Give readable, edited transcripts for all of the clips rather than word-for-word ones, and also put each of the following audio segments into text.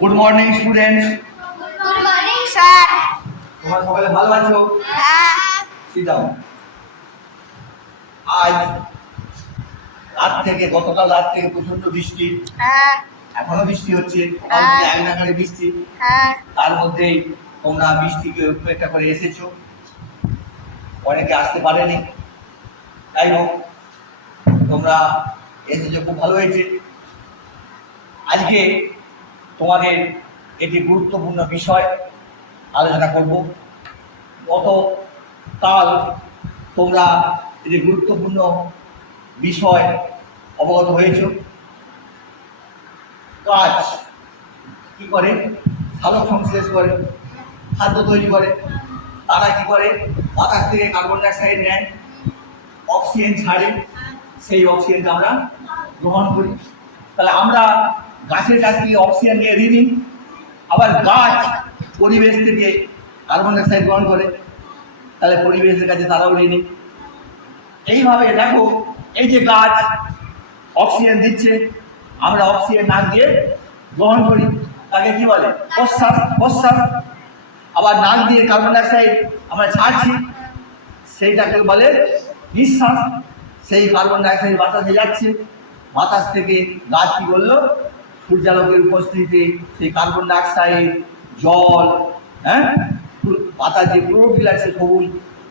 Good morning students. Good morning sir. তোমরা সকালে ভালো আছো? হ্যাঁ। Sit down. আজ রাত থেকে গতকাল রাত থেকে প্রচন্ড বৃষ্টি, হ্যাঁ। এখনো বৃষ্টি হচ্ছে, সকাল থেকে এক নাগাড়ে বৃষ্টি। হ্যাঁ। তার মধ্যেই তোমরা বৃষ্টিকে উপেক্ষা করে এসেছো, অনেকে আসতে পারেনি। যাই হোক, তোমরা এসেছো, খুব ভালো হয়েছে। আজকে তোমাদের একটি গুরুত্বপূর্ণ বিষয় আলোচনা করব। গতকাল তোমরা একটি গুরুত্বপূর্ণ বিষয় অবগত হয়েছ। কাজ কি করে? সালোক সংশ্লেষ করে, খাদ্য তৈরি করে। তারা কি করে? বাতাস থেকে কার্বন ডাইঅক্সাইড নেয়, অক্সিজেন ছাড়ে, সেই অক্সিজেনটা আমরা গ্রহণ করি। তাহলে আমরা গাছের কাছ থেকে অক্সিজেন নিয়ে নিই, আবার গাছ পরিবেশ থেকে কার্বন ডাইঅক্সাইড গ্রহণ করে, তাহলে পরিবেশের কাছে তারাও ঋণী। এইভাবে দেখো, এই যে গাছ অক্সিজেন দিচ্ছে, আমরা অক্সিজেন নাক দিয়ে গ্রহণ করি, তাকে কি বলে? প্রশ্বাস। প্রশ্বাস। আবার নাক দিয়ে কার্বন ডাইঅক্সাইড আমরা ছাড়ছি, সেইটাকে বলে নিঃশ্বাস। সেই কার্বন ডাইঅক্সাইড বাতাসে যাচ্ছে, বাতাস থেকে গাছ কি করলো? সূর্যালোকের উপস্থিতিতে সেই কার্বন ডাইঅক্সাইড, জল, হ্যাঁ, পাতা যে ক্লোরোফিল আছে, সবুজ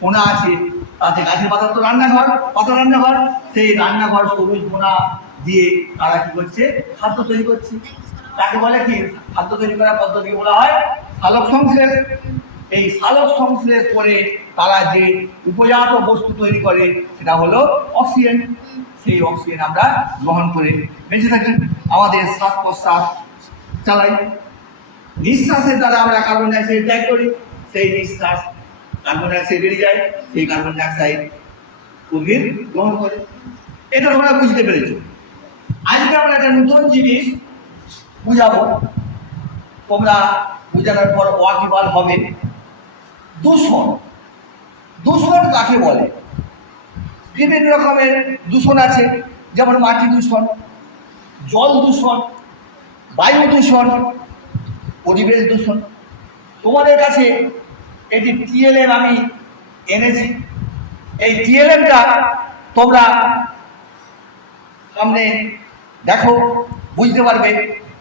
কোনা আছে, তাতে গাছের পাতা তো রান্নাঘর, পাতা রান্নাঘর, সেই রান্নাঘর সবুজ কোনা দিয়ে তারা কি করছে? খাদ্য তৈরি করছে। তাকে বলে কি? খাদ্য তৈরি করার পদ্ধতিকে বলা হয় সালোক সংশ্লেষ। এই সালোক সংশ্লেষ করে তারা যে উপজাত বস্তু তৈরি করে, সেটা হলো অক্সিজেন। সেই অক্সিজেন আমরা গ্রহণ করে বেঁচে থাকি, আমাদের শ্বাস প্রশ্বাস চালাই। নিঃশ্বাসের দ্বারা আমরা কার্বন ডাইঅক্সাইড ত্যাগ করি, সেই নিঃশ্বাস কার্বন ডাইঅক্সাইড বেরিয়ে যায়, সেই কার্বন ডাইঅক্সাইড উদ্ভিদ গ্রহণ করে। এটা তোমরা বুঝতে পেরেছো। আজকে আমরা একটা নতুন জিনিস বুঝাবো, তোমরা বুঝানোর পর ওয়াকিবহাল হবে। দূষণ। দূষণ কাকে বলে? বিভিন্ন রকমের দূষণ আছে, যেমন মাটি দূষণ, জল দূষণ, বায়ু দূষণ, পরিবেশ দূষণ। তোমাদের কাছে এটি টিএলএম আমি এনেছি। এই টিএলএমটা তোমরা সামনে দেখো, বুঝতে পারবে।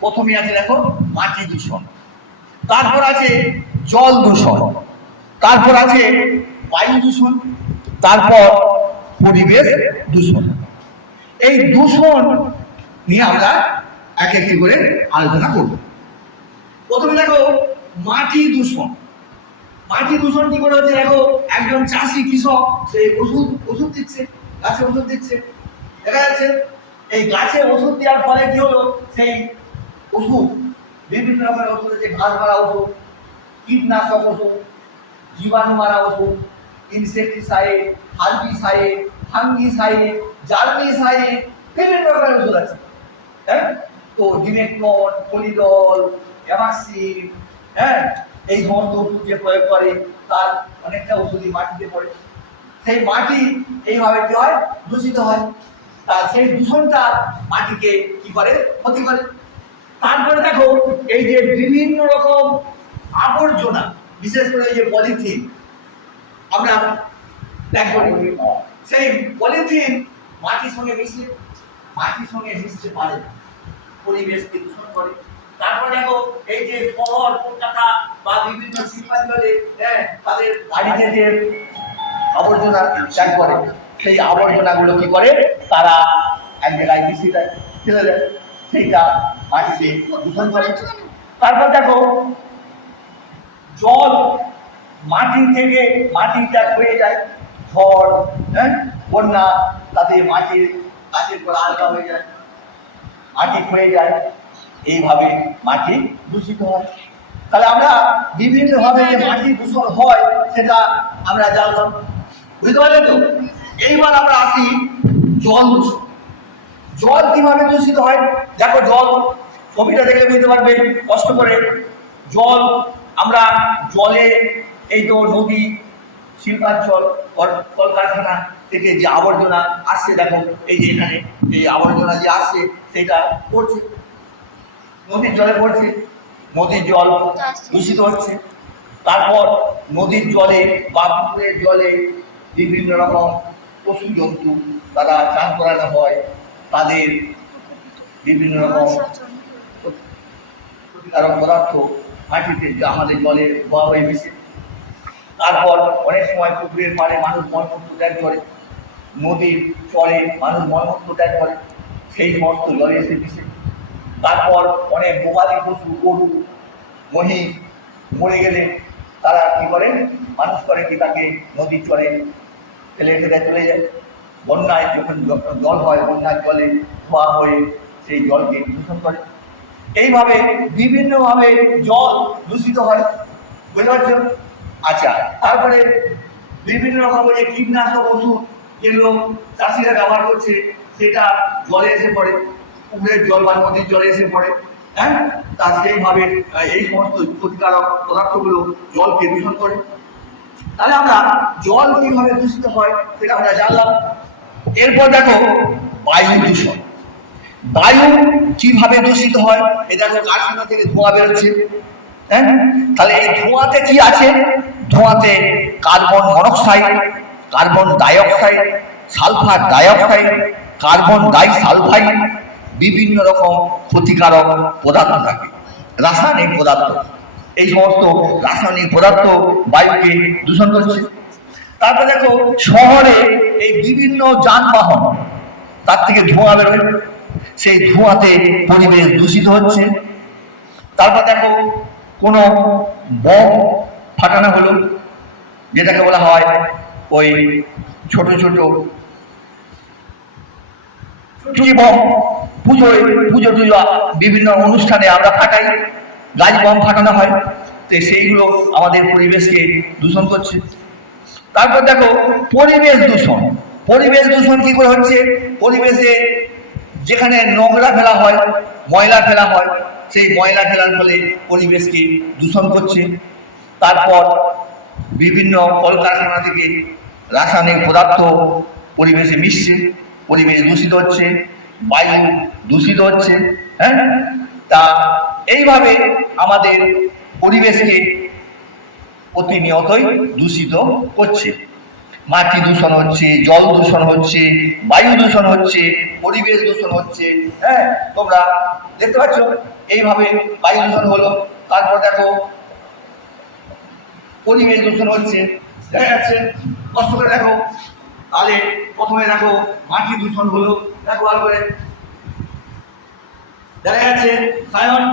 প্রথমে আছে দেখো মাটি দূষণ, তারপর আছে জল দূষণ, তারপর আছে বায়ু দূষণ, তারপর পরিবেশ দূষণ। এই দূষণ নিয়ে আমরা এক একটি করে আলোচনা করব। প্রথমে দেখো মাটি দূষণ। মাটি দূষণ কি করে হচ্ছে? দেখো, একজন চাষি কৃষক সেই ওষুধ দিচ্ছে, গাছে ওষুধ দিচ্ছে, দেখা যাচ্ছে। এই গাছে ওষুধ দেওয়ার ফলে কি হলো? সেই ওষুধ, বিভিন্ন রকমের ওষুধ আছে, ঘাস মারা ওষুধ, কীটনাশক ওষুধ, জীবাণু মারা ওষুধ, ইনসেক্টিসাইড, হার্বিসাইড, ফাঙ্গিসাইড, জার্মিসাইড, বিভিন্ন রকমের ওষুধ আছে। হ্যাঁ, তো ডিমেক্টন, পলিডল, অ্যামাক্সিন, হ্যাঁ, এই সমস্ত ওষুধ যে প্রয়োগ করে, তার অনেকটা ওষুধই মাটিতে পড়ে। সেই মাটি এইভাবে কি হয়? দূষিত হয়। তার সেই দূষণটা মাটিকে কি করে? ক্ষতি করে। তারপরে দেখো, এই যে বিভিন্ন রকম আবর্জনা, বিশেষ করে এই যে পলিথিন আমরা ত্যাগ করি, সেই পলিথিন মাটির সঙ্গে মিশতে পারে না, পরিবেশকে দূষণ করে। তারপরে দেখো, এই যে শহর কলকাতা বা বিভিন্ন শিল্পাঞ্চলে, হ্যাঁ, তাদের বাড়িতে যে আবর্জনা ত্যাগ করে, সেই আবর্জনাগুলো কি করে? তারা এক জায়গায় মিশিয়ে দেয়, ফেলে দেয়, সেইটা মাটিতে দূষণ করে। তারপর দেখো জল, মাটি থেকে মাটিটা হয়ে যায়, ঝড়, হ্যাঁ, বন্যা, তাতে মাটির গাছের গোড়া আলগা হয়ে যায়, মাটি ক্ষয়ে যায়, এইভাবে মাটি দূষিত হয়। তাহলে আমরা বিভিন্নভাবে যে মাটি দূষণ হয় সেটা আমরা জানলাম, বুঝতে পারলেন তো? এইবার আমরা আসি জল দূষণ। জল কিভাবে দূষিত হয়? দেখো, জল ছবিটা দেখে বুঝতে পারবে কষ্ট করে। জল আমরা জলে, এই তো নদী, শিল্পাঞ্চল, কলকারখানা থেকে যে আবর্জনা আসছে, দেখো এই যে এখানে এই আবর্জনা যে আসছে সেটা পড়ছে, নদীর জলে পড়ছে। নদীর জল দূষিত হচ্ছে। তারপর নদীর জলে বা পুকুরের জলে বিভিন্ন রকম পশু জন্তু তারা চান করানো হয়, তাদের বিভিন্ন রকম ক্ষতিকারক পদার্থ মাটিতে আমাদের জলে ধোয়া হয়ে মিশে। তারপর অনেক সময় পুকুরের পাড়ে মানুষ মলমূত্র ত্যাগ করে, নদীর চরে মানুষ মলমূত্র ত্যাগ করে, সেই সমস্ত জলে এসে মিশে। তারপর অনেক গবাদি পশু, গরু, মহিষ মরে গেলে তারা কি করে, মানুষ করে কি তাকে নদীর চরে ফেলে ফেলে চলে যায়। বন্যায় যখন জল হয়, বন্যার জলে ধোয়া হয়ে সেই জলকে দূষণ করে। এইভাবে বিভিন্নভাবে জল দূষিত হয়, বুঝতে পারছো? আচ্ছা, তারপরে বিভিন্ন রকম যে কীটনাশক ওষুধ যেগুলো চাষিরা ব্যবহার করছে, সেটা জলে এসে পড়ে, পুকুরের জল বা নদীর জলে এসে পড়ে। হ্যাঁ, তা সেইভাবে এই সমস্ত ক্ষতিকারক পদার্থগুলো জলকে দূষণ করে। তাহলে আমরা জল কিভাবে দূষিত হয় সেটা আমরা জানলাম। এরপর দেখো বায়ু দূষণ। বায়ু কিভাবে দূষিত হয়? এই দেখো কারখানা থেকে ধোঁয়া বেরোচ্ছে। হ্যাঁ, তাহলে এই ধোঁয়াতে কি আছে? ধোঁয়াতে carbon monoxide, carbon dioxide, sulphur dioxide, carbon disulphide, বিভিন্ন রকম ক্ষতিকারক পদার্থ থাকে, রাসায়নিক পদার্থ। এই সমস্ত রাসায়নিক পদার্থ বায়ুকে দূষণ করছে। তারপর দেখো শহরে এই বিভিন্ন যানবাহন, তার থেকে ধোঁয়া বেরোয়, সেই ধোঁয়াতে পরিবেশ দূষিত হচ্ছে। তারপর দেখো কোনো বম ফাটানো হলো, যেটাকে বলা হয় ওই ছোট ছোট বম, পুজোয় পুজো টুজো বিভিন্ন অনুষ্ঠানে আমরা ফাটাই, গাছ বম ফাটানো হয়, তো সেইগুলো আমাদের পরিবেশকে দূষণ করছে। তারপর দেখো পরিবেশ দূষণ। পরিবেশ দূষণ কি করে হচ্ছে? পরিবেশে যেখানে নোংরা ফেলা হয়, ময়লা ফেলা হয়, সেই ময়লা ফেলার ফলে পরিবেশকে দূষণ করছে। তারপর বিভিন্ন কলকারখানা থেকে রাসায়নিক পদার্থ পরিবেশে মিশছে, পরিবেশ দূষিত হচ্ছে, বায়ু দূষিত হচ্ছে। হ্যাঁ, তা এইভাবে আমাদের পরিবেশকে প্রতিনিয়তই দূষিত করছে। মাটি দূষণ হচ্ছে, জল দূষণ হচ্ছে, বায়ু দূষণ হচ্ছে, পরিবেশ দূষণ হচ্ছে। হ্যাঁ, তোমরা দেখতে পাচ্ছ এইভাবে বায়ু দূষণ হলো। তারপর দেখো পরিবেশ দূষণ হচ্ছে, দেখা যাচ্ছে, কষ্ট করে দেখো। তাহলে প্রথমে দেখো মাটি দূষণ হলো, দেখো ভালো করে দেখা যাচ্ছে সায়ন,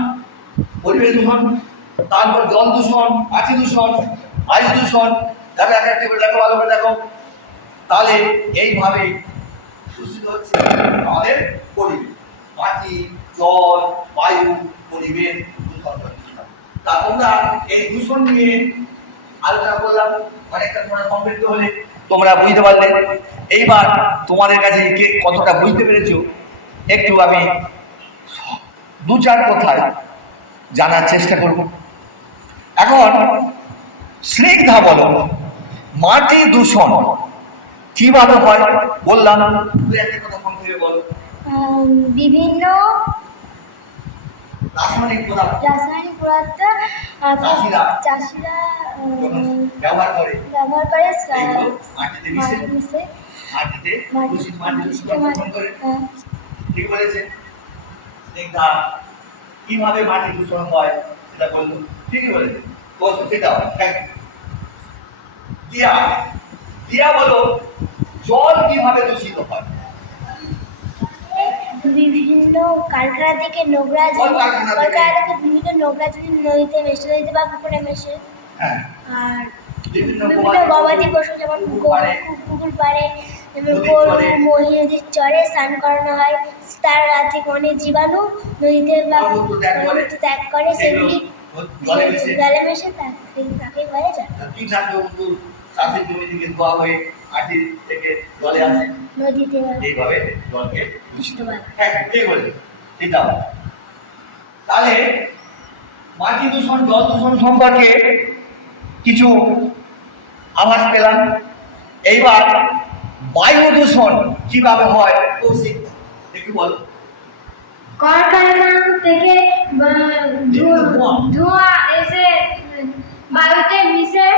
পরিবেশ দূষণ। তারপর জল দূষণ, মাটি দূষণ, বায়ু দূষণ, দেখো এক একটি করে দেখো ভালো করে দেখো। তাহলে এইভাবে দূষিত হচ্ছে আমাদের পরিবেশ, মাটি, জল, বায়ু, পরিবেশ দূষণ হচ্ছে। তা তোমরা এই দূষণ নিয়ে আলোচনা করলাম, অনেকটা তোমরা সমৃদ্ধ হলে, তোমরা বুঝতে পারলে। এইবার তোমাদের কাছে কে কতটা বুঝতে পেরেছো একটু আমি দু চার কথায় জানার চেষ্টা করব। এখন স্নিগ্ধা বলো, মাটি দূষণ কিভাবে হয়? বললাম, একটা কথা সংক্ষেপে বলো। বিভিন্ন রাসায়নিক পদার্থ চাষিরা ব্যবহার করে মাটিতে মিশে, মাটিতে দূষণ করে। ঠিক বলেছে স্নিগ্ধা। কিভাবে মাটি দূষণ হয় সেটা বললো, ঠিকই বলেছে, বলতো সেটাও। দিয়া, দিয়া বলো জল কিভাবে দূষিত হয়? বিভিন্ন কারখানা থেকে নোংরা বিভিন্ন নোংরা জিনিস নদীতে মেশে, নদীতে বা পুকুরে মেশে। আর বিভিন্ন গবাদি পশু যেমন পুকুর পাড়ে, গরু, মহিষ, নদীর চরে স্নান করানো হয়, তার গা থেকে অনেক জীবাণু নদীতে বা ত্যাগ করে, সেগুলি জলে মেশে তাকে বলে যায়। চাষের জমি থেকে ধোয়া হয়ে মাটি থেকে জলে আসে, নদীতে এইভাবে জলকে দূষিত হয়। হ্যাঁ, ঠিক বলেছে সেটাও। তাহলে মাটি দূষণ, জল দূষণ সম্পর্কে কিছু আভাস পেলাম। এইবার বায়ু দূষণ কিভাবে হয় কৌশিক একটু বলো। কলকারখানা থেকে ধোঁয়া এসে বায়ুতে মিশে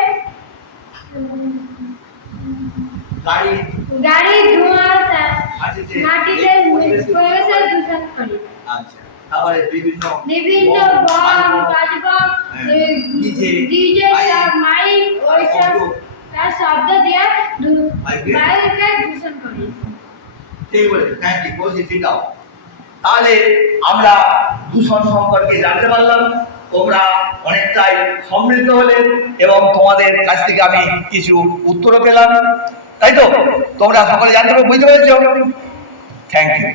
গাড়ির ধোঁয়া মাটিতে পরিবেশের দূষণ করে। আচ্ছা, তারপরে বিভিন্ন বম বাজবম ডিজে মাইক ওইসব তার শব্দ দিয়ে বায়ুকে দূষণ করে। ঠিক বলে, থ্যাংক ইউ, বসে sit down। তাহলে আমরা দূষণ সম্পর্কে জানতে পারলাম, তোমরা অনেকটাই সমৃদ্ধ হলে এবং তোমাদের কাছ থেকে আমি কিছু উত্তরও পেলাম, তাই তো? তোমরা সকলে জানতে বুঝতে পেরেছো? Thank you.